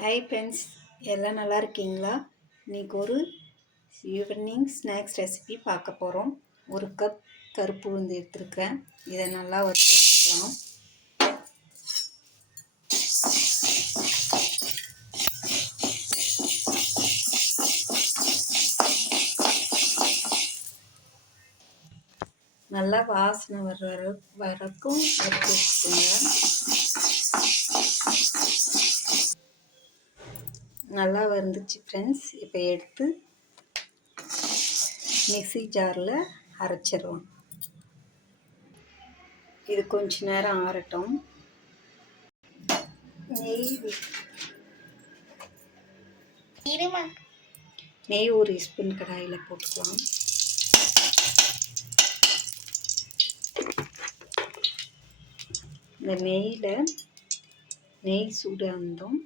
Hi friends, எல்லாம் நல்லா இருக்கீங்களா? இன்றைக்கி ஒரு ஈவினிங் ஸ்நாக்ஸ் ரெசிபி பார்க்க போகிறோம். ஒரு கப் கருப்பு உளுந்து எடுத்துருக்கேன். இதை நல்லா வறுத்து வச்சுக்கலாம். நல்லா வாசனை வரைக்கும் வறுத்து வச்சுக்கோங்க. நல்லா வந்துச்சு ஃப்ரெண்ட்ஸ். இப்போ எடுத்து மிக்ஸி ஜாரில் அரைச்சிடலாம். இது கொஞ்ச நேரம் ஆறட்டும். நெய் ஒரு ஸ்பூன் கடாயில் போட்டுக்கலாம். இந்த நெய் சூடு இருந்தும்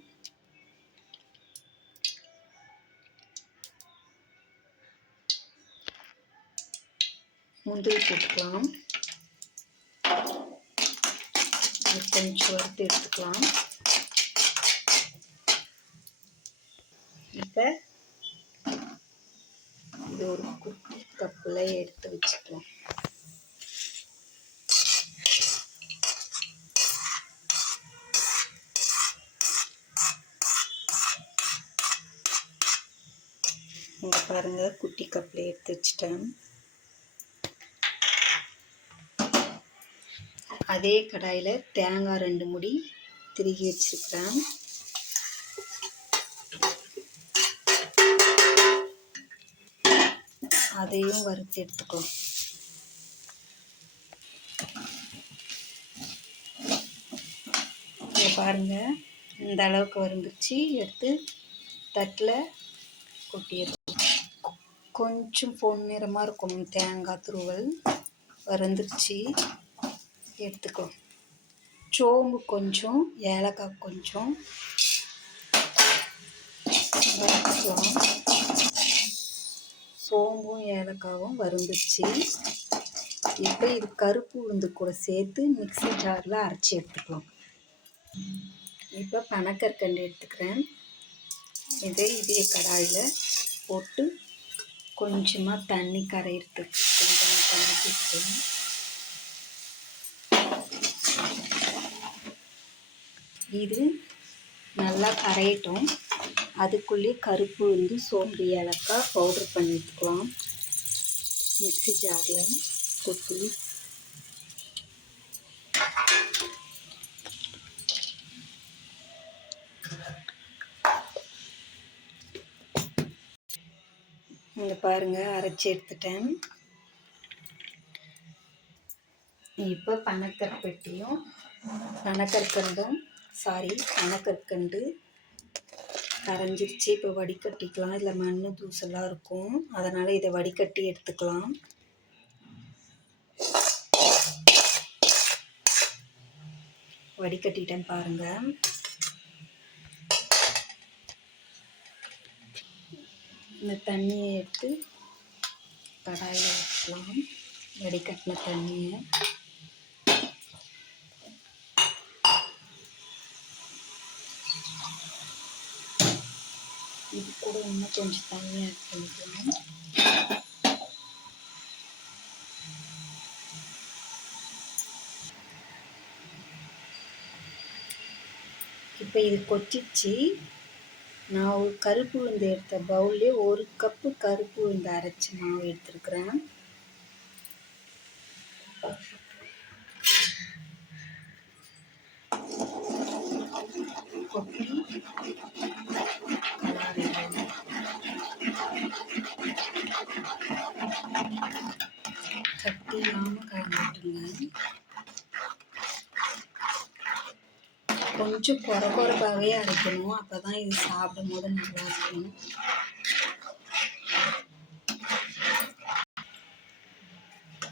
முந்திரி போட்டுக்கலாம். கொஞ்சம் வறுத்து எடுத்துக்கலாம். இப்போ இது ஒரு குட்டி கப்பில் எடுத்து வச்சுக்கலாம். இங்கே பாருங்கள், குட்டி கப்பில் எடுத்து வச்சுட்டேன். அதே கடாயில் தேங்காய் 2 முடி திருகி வச்சுருக்கிறேன். அதையும் வறுத்து எடுத்துக்கலாம். இங்கே பாருங்கள், இந்த அளவுக்கு வந்துருச்சு. எடுத்து தட்டில் கொட்டியது. கொஞ்சம் பொன்னிறமாக இருக்கணும். தேங்காய் துருவல் வந்துருச்சு. எடுத்துக்கலாம். சோம்பு கொஞ்சம், ஏலக்காய் கொஞ்சம் வறுத்துக்கலாம். சோம்பும் ஏலக்காவும் வறுந்துச்சு. இப்போ இது கருப்பு உளுந்து கூட சேர்த்து மிக்ஸி ஜாரில் அரைச்சி எடுத்துக்கலாம். இப்போ பனக்கற்கண்டு எடுத்துக்கிறேன். இதே கடாயில் போட்டு கொஞ்சமாக தண்ணி கரையிறதுக்கு கொஞ்சமாக தண்ணி ஊற்றிக்கலாம். இது நல்லா கரையட்டும். அதுக்குள்ளே கருப்பு உளுந்து, சோம்பு, ஏலக்காய் பவுடர் பண்ணி எடுத்துக்கலாம். மிக்ஸி ஜாரில் கொட்டி இங்கே பாருங்கள், அரைச்சி எடுத்துட்டேன். இப்போ பனக்கற்கண்டு கரைஞ்சிருச்சு. இப்போ வடிகட்டிக்கலாம். இதில் மண் தூசெல்லாம் இருக்கும், அதனால் இதை வடிகட்டி எடுத்துக்கலாம். வடிகட்டிட்டேன் பாருங்கள். இந்த தண்ணியை எடுத்து கடாயில் வச்சுக்கலாம். வடிகட்டின தண்ணியை இது கூட இன்னும் கொஞ்சம் தண்ணி ஆட் பண்ணிக்கலாம். இப்போ இது கொட்டிச்சு. நான் ஒரு கருப்பு உளுந்து எடுத்த பவுல்லே 1 கப்பு கருப்பு உளுந்து அரைச்சி மாவு எடுத்துருக்குறேன். கொட்டி கட்டி இல்லாமல் கலந்துட்டுங்க. கொஞ்சம் குறகுறப்பாகவே அரைக்கணும். அப்போ தான் இது சாப்பிடும் போது நல்லா இருக்கும்.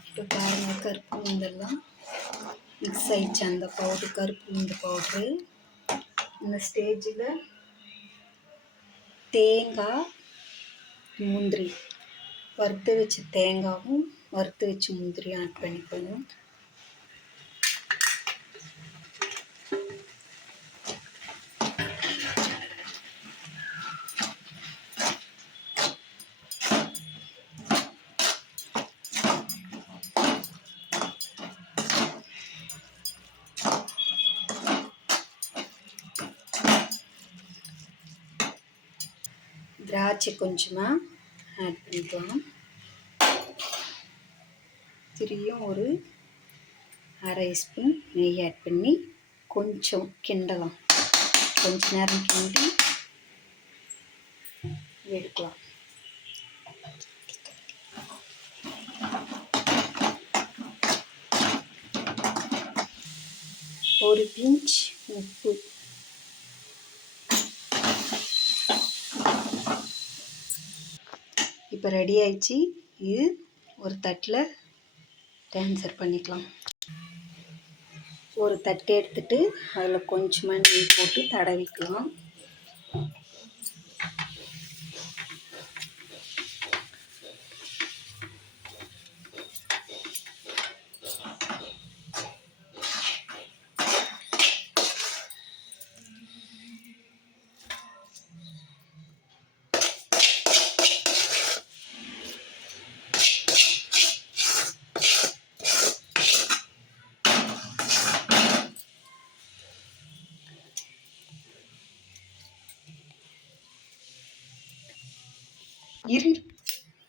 இப்போ பாருங்கள், கருப்பு உளுந்தெல்லாம் மிக்ஸ் ஆயிடுச்சு. அந்த பவுட்ரு, கருப்பு உளுந்து பவுட்ரு. இந்த ஸ்டேஜில் தேங்காய், முந்திரி, வறுத்து வச்ச தேங்காயும் வறுத்து வச்ச முந்திரியும் ஆட் பண்ணிக்கணும். திராட்சை கொஞ்சமாக ஆட் பண்ணிக்கலாம். திரும்பியும் ஒரு அரை ஸ்பூன் நெய் ஆட் பண்ணி கொஞ்சம் கிண்டலாம். கொஞ்ச நேரம் கிண்டி எடுக்கலாம். ஒரு பிஞ்ச் உப்பு. இப்போ ரெடி ஆயிடுச்சு. இது ஒரு தட்டில் ட்ரான்ஸ்ஃபர் பண்ணிக்கலாம். ஒரு தட்டு எடுத்துட்டு அதில் கொஞ்சமாக நெய் போட்டு தடவிக்கலாம்.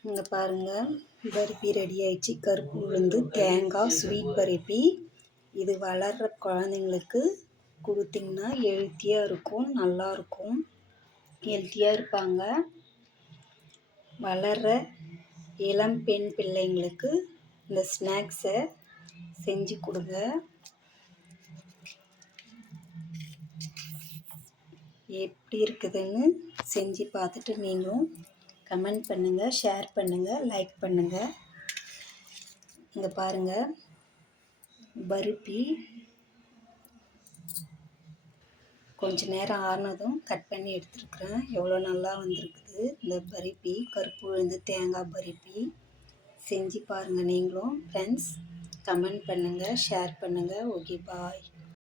இங்கே பாருங்கள், பருப்பி ரெடி ஆயிடுச்சு. கருப்பு உளுந்து தேங்காய் ஸ்வீட் பருப்பி. இது வளர்கிற குழந்தைங்களுக்கு கொடுத்திங்கன்னா ஹெல்த்தியாக இருக்கும், நல்லாயிருக்கும், ஹெல்த்தியாக இருப்பாங்க. வளர்கிற இளம் பெண் பிள்ளைங்களுக்கு இந்த ஸ்நாக்ஸை செஞ்சு கொடுங்க. எப்படி இருக்குதுன்னு செஞ்சு பார்த்துட்டு நீங்களும் கமெண்ட் பண்ணுங்கள், ஷேர் பண்ணுங்கள், லைக் பண்ணுங்கள். இங்கே பாருங்கள், பருப்பி கொஞ்ச நேரம் ஆறினதும் கட் பண்ணி எடுத்துருக்குறேன். எவ்வளோ நல்லா வந்திருக்குது இந்த பருப்பி. கருப்பு உளுந்து தேங்காய் பருப்பி செஞ்சு பாருங்கள் நீங்களும். ஃப்ரெண்ட்ஸ், கமெண்ட் பண்ணுங்கள், ஷேர் பண்ணுங்கள். ஓகே, பாய்.